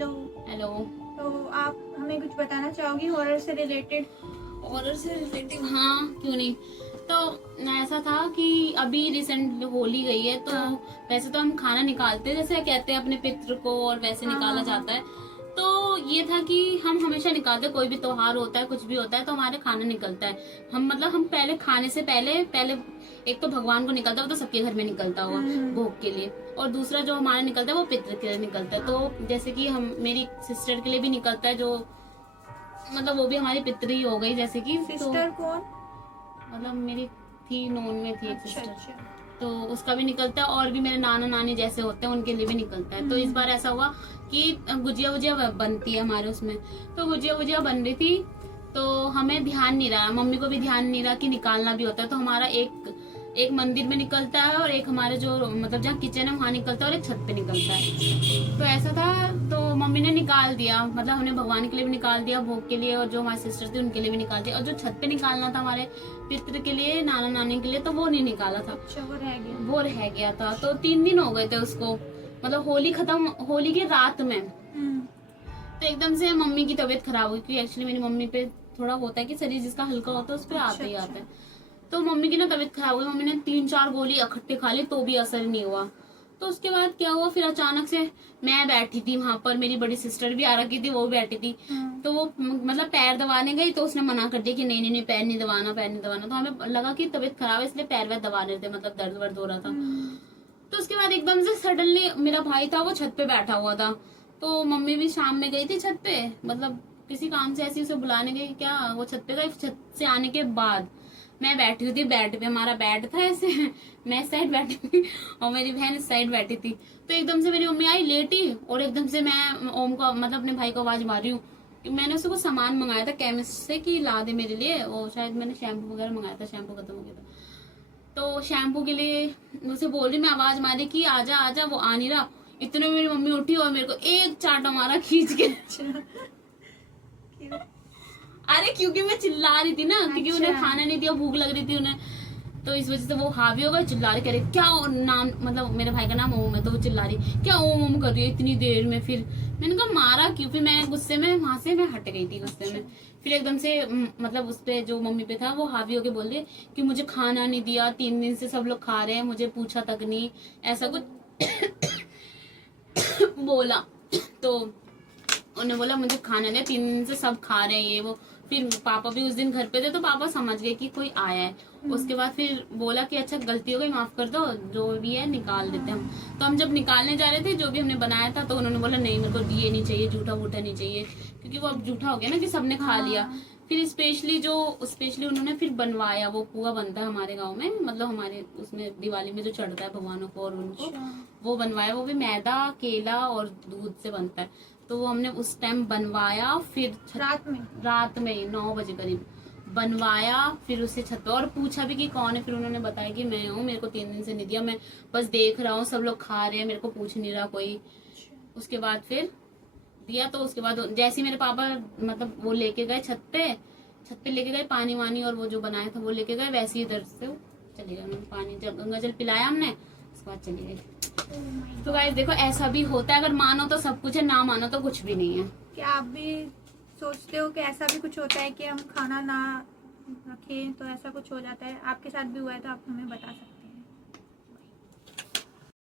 Hello. Hello. तो आप हमें कुछ बताना चाहोगी हॉरर से रिलेटेड? हॉरर से रिलेटेड, हाँ क्यों नहीं। तो ऐसा था कि अभी रिसेंट होली गई है, तो वैसे तो हम खाना निकालते हैं, जैसे कहते हैं अपने पितृ को, और वैसे निकाला जाता है। तो ये था कि हम हमेशा निकालते, कोई भी त्योहार होता है, कुछ भी होता है तो हमारे खाना निकलता है। हम पहले खाने से पहले पहले एक तो भगवान को निकलता है, वो तो सबके घर में निकलता होगा भोग के लिए, और दूसरा जो हमारा निकलता है वो पितृ के लिए निकलता है। तो जैसे कि हम मेरी सिस्टर के लिए भी निकलता है, जो मतलब वो भी हमारी पितरी ही हो गई, जैसे कि सिस्टर कौन? मतलब मेरी थी, नोन में थी एक अच्छा, सिस्टर। अच्छा। तो उसका भी निकलता है, और भी मेरे नाना नानी जैसे होते हैं उनके लिए भी निकलता है। तो इस बार ऐसा हुआ कि गुजिया वुजिया बनती है हमारे उसमें, तो गुजिया वुजिया बन रही थी, तो हमें ध्यान नहीं रहा, मम्मी को भी ध्यान नहीं रहा कि निकालना भी होता है। तो हमारा एक मंदिर में निकलता है, और एक हमारे जो मतलब जहाँ किचन है वहाँ निकलता है, और एक छत पे निकलता है। तो ऐसा था, तो मम्मी ने निकाल दिया, मतलब हमने भगवान के लिए भी निकाल दिया, भोग के लिए, और जो हमारी सिस्टर थी उनके लिए भी निकाल दिया, और जो छत पे निकालना था हमारे पितृ के लिए, नाना नानी के लिए, तो वो नहीं निकाला था। अच्छा, वो रह गया। वो रह गया था। तो 3 दिन हो गए थे उसको, मतलब होली खत्म, होली की रात में। तो एकदम से मम्मी की तबीयत खराब हुई, क्योंकि एक्चुअली मेरी मम्मी पे थोड़ा होता है कि शरीर जिसका हल्का होता है उस पर आता ही आता है। तो मम्मी की ना तबीयत खराब हुई, मम्मी ने 3-4 गोली इकट्ठे खा ली, तो भी असर नहीं हुआ। तो उसके बाद क्या हुआ, फिर अचानक से मैं बैठी थी वहां पर, मेरी बड़ी सिस्टर भी आ रखी थी, वो भी बैठी थी। तो वो मतलब पैर दबाने गई, तो उसने मना कर दिया कि नहीं नहीं नहीं, पैर नहीं दबाना, पैर नहीं दबाना। तो हमें लगा कि तबीयत खराब है, इसलिए पैर वैर दबा रहे थे, मतलब दर्द वर्द हो रहा था। तो उसके बाद एकदम से सडनली मेरा भाई था, वो छत पे बैठा हुआ था। तो मम्मी भी शाम में गई थी छत पे, मतलब किसी काम से ऐसी उसे बुलाने गई क्या, वो छत पे गई। छत से आने के बाद मैं बैठी हुई थी बेड पे, हमारा बेड था ऐसे मैं इस साइड बैठी थी और मेरी बहन इस साइड बैठी थी। तो एकदम से मेरी मम्मी आई लेटी, और एकदम से मैं ओम को, मतलब अपने भाई को आवाज मारी हूँ। मैंने उससे कुछ सामान मंगाया था केमिस्ट से कि ला दे मेरे लिए, वो शायद मैंने शैम्पू वगैरह मंगाया था, शैम्पू खत्म हो गया था। तो शैम्पू के लिए उसे बोल रही, मैं आवाज मारी कि आजा आजा, वो आ नहीं रहा। इतने में मेरी मम्मी उठी और मेरे को एक चाटा मारा खींच के। अरे क्योंकि मैं चिल्ला रही थी ना, क्योंकि उन्हें खाना नहीं दिया, भूख लग रही थी उन्हें, तो इस वजह से वो हावी हो गए, चिल्ला रहे, कह रहे क्या नाम, मतलब मेरे भाई का नाम ओम है, तो वो चिल्ला रही क्या ओम ओम कर रही है इतनी देर में। फिर मैंने कहा मारा क्यों, फिर मैं गुस्से में वहां से मैं हट गई थी गुस्से में। फिर एकदम से मतलब उस पे जो मम्मी पे था वो हावी होके बोल रहे कि मुझे खाना नहीं दिया, 3 दिन से सब लोग खा रहे हैं, मुझे पूछा तक नहीं, ऐसा कुछ बोला। तो उन्हें बोला मुझे खाना दिया, 3 दिन से सब खा रहे हैं ये वो। फिर पापा भी उस दिन घर पे थे, तो पापा समझ गए कि कोई आया है। उसके बाद फिर बोला कि अच्छा गलती हो गई, माफ कर दो, जो भी है निकाल देते हम। तो हम जब निकालने जा रहे थे, जो भी हमने बनाया था, तो उन्होंने बोला नहीं मेरे को ये नहीं चाहिए, जूठा वूठा नहीं चाहिए, क्योंकि वो अब जूठा हो गया ना कि सबने खा लिया। फिर स्पेशली उन्होंने फिर बनवाया, वो पुआ बनता है हमारे गाँव में, मतलब हमारे उसमें दिवाली में जो चढ़ता है भगवानों को और उनको, वो बनवाया, वो भी मैदा केला और दूध से बनता है। तो वो हमने उस टाइम बनवाया, फिर रात में 9 बजे करीब बनवाया, फिर उससे छत पे और पूछा भी कि कौन है, फिर उन्होंने बताया कि मैं हूँ, मेरे को 3 दिन से नहीं दिया, मैं बस देख रहा हूँ सब लोग खा रहे हैं, मेरे को पूछ नहीं रहा कोई। उसके बाद फिर दिया, तो उसके बाद जैसे ही मेरे पापा मतलब वो लेके गए छत पे लेके गए पानी वानी, और वो जो बनाया था वो लेके गए, वैसे ही इधर से चले गए, पानी गंगा जल पिलाया हमने, उसके बाद चली गई। तो गाइस देखो ऐसा भी होता है, अगर मानो तो सब कुछ है, ना मानो तो कुछ भी नहीं है। क्या आप भी सोचते हो कि ऐसा भी कुछ होता है कि हम खाना ना रखें तो ऐसा कुछ हो जाता है? आपके साथ भी हुआ है तो आप हमें बता सकते हैं।